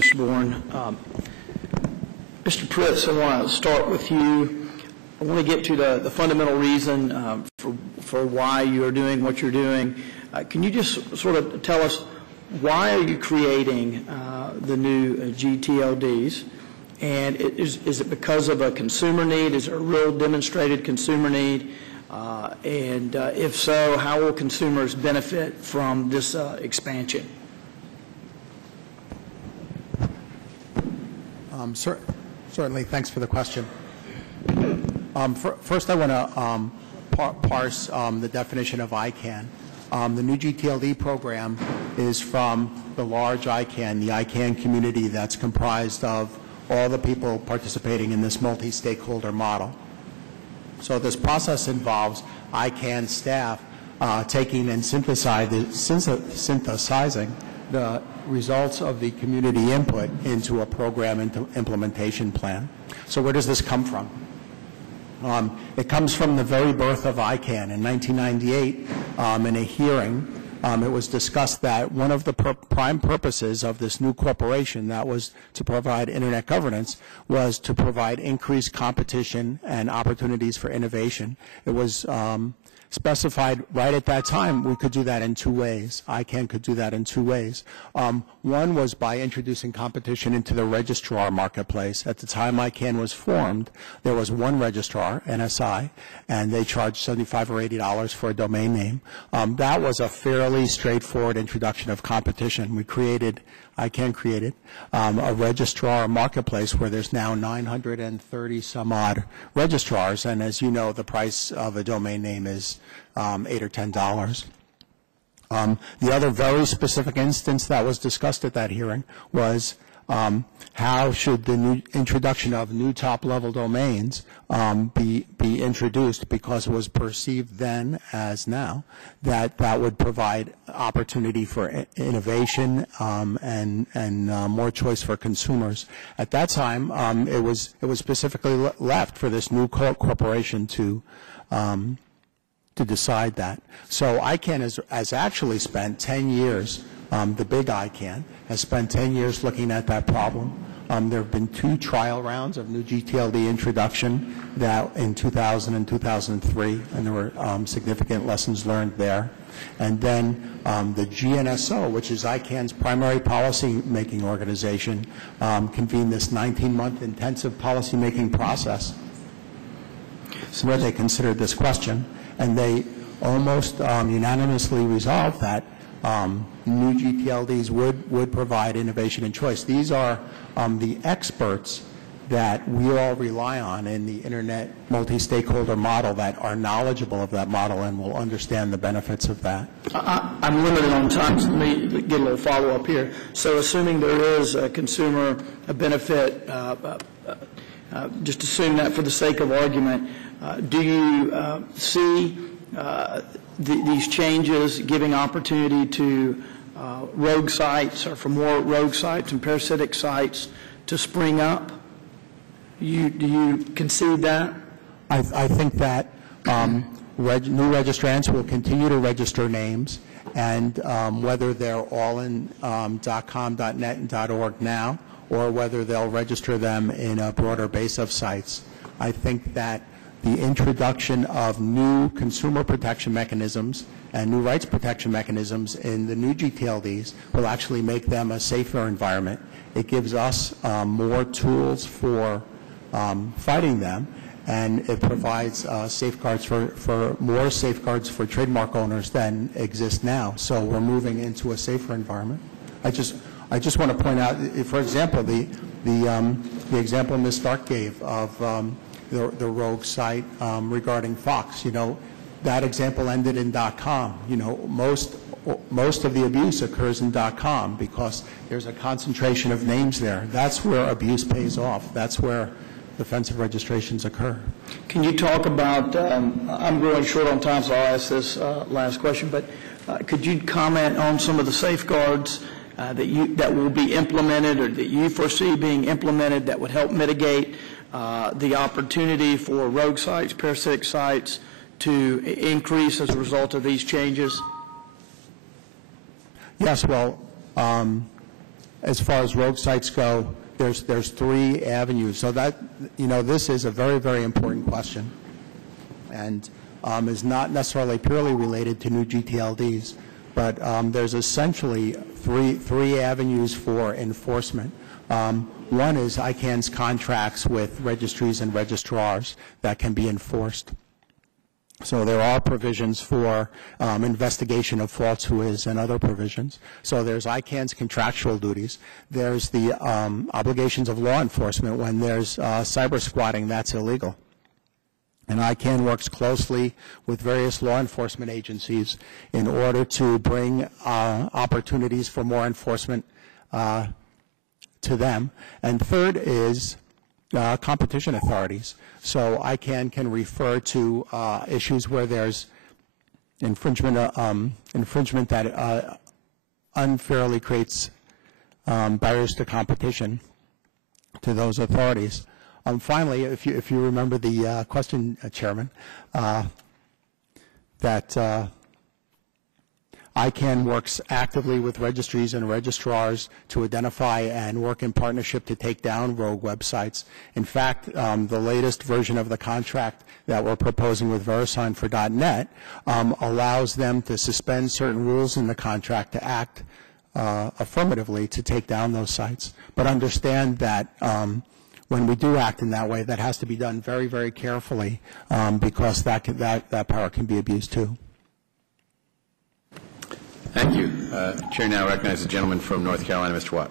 Mr. Bourne. Mr. Pritz, I want to start with you. I want to get to the fundamental reason for why you're doing what you're doing. Can you just sort of tell us why are you creating the new GTLDs? And is it because of a consumer need? Is there a real demonstrated consumer need? And if so, how will consumers benefit from this expansion? Certainly, thanks for the question. First, I want to parse the definition of ICANN. The new GTLD program is from the large ICANN, the ICANN community that's comprised of all the people participating in this multi-stakeholder model. So this process involves ICANN staff taking and synthesizing the results of the community input into a program implementation plan. So where does this come from? It comes from the very birth of ICANN. In 1998, in a hearing, it was discussed that one of the prime purposes of this new corporation that was to provide Internet governance was to provide increased competition and opportunities for innovation. It was specified right at that time we could do that in two ways. ICANN could do that in two ways. One was by introducing competition into the registrar marketplace. At the time ICANN was formed, there was one registrar, NSI, and they charged $75 or $80 for a domain name. That was a fairly straightforward introduction of competition. ICANN created a registrar marketplace where there's now 930 some odd registrars, and as you know, the price of a domain name is $8 or $10. The other very specific instance that was discussed at that hearing was how should the new introduction of new top-level domains be introduced, because it was perceived then as now that would provide opportunity for innovation and more choice for consumers. At that time, it was specifically left for this new corporation to decide that. So ICANN has actually spent 10 years, the big ICANN has spent 10 years looking at that problem. There have been 2 trial rounds of new GTLD introduction that in 2000 and 2003, and there were significant lessons learned there. And then the GNSO, which is ICANN's primary policy-making organization, convened this 19-month intensive policy-making process where they considered this question, and they almost unanimously resolved that new GTLDs would provide innovation and choice. These are the experts that we all rely on in the Internet multi-stakeholder model that are knowledgeable of that model and will understand the benefits of that. I'm limited on time, so let me get a little follow-up here. So assuming there is a consumer benefit, just assume that for the sake of argument, do you see these changes giving opportunity to rogue sites, or for more rogue sites and parasitic sites to spring up? Do you concede that? I think that new registrants will continue to register names, and whether they're all in .com, .net, and .org now, or whether they'll register them in a broader base of sites, I think that the introduction of new consumer protection mechanisms and new rights protection mechanisms in the new GTLDs will actually make them a safer environment. It gives us more tools for fighting them, and it provides safeguards for more safeguards for trademark owners than exist now. So we're moving into a safer environment. I just want to point out, for example, the example Ms. Stark gave of the rogue site regarding Fox. That example ended in .com. Most of the abuse occurs in .com because there's a concentration of names there. That's where abuse pays off. That's where offensive registrations occur. Can you talk about, I'm growing short on time, so I'll ask this last question, but could you comment on some of the safeguards that will be implemented, or that you foresee being implemented, that would help mitigate the opportunity for rogue sites, parasitic sites to increase as a result of these changes? Yes, well, As far as rogue sites go, there's 3 avenues. So that, this is a very, very important question, and is not necessarily purely related to new GTLDs, but there's essentially three avenues for enforcement. One is ICANN's contracts with registries and registrars that can be enforced. So there are provisions for investigation of false whois and other provisions. So there's ICANN's contractual duties. There's the obligations of law enforcement when there's cyber squatting that's illegal. And ICANN works closely with various law enforcement agencies in order to bring opportunities for more enforcement to them. And third is competition authorities. So ICANN can refer to issues where there's infringement that unfairly creates barriers to competition to those authorities. Finally, if you remember the question, Chairman, that ICANN works actively with registries and registrars to identify and work in partnership to take down rogue websites. In fact, the latest version of the contract that we're proposing with VeriSign for .NET allows them to suspend certain rules in the contract to act affirmatively to take down those sites. But understand that when we do act in that way, that has to be done very, very carefully because that power can be abused too. Thank you. Chair now recognizes the gentleman from North Carolina, Mr. Watt.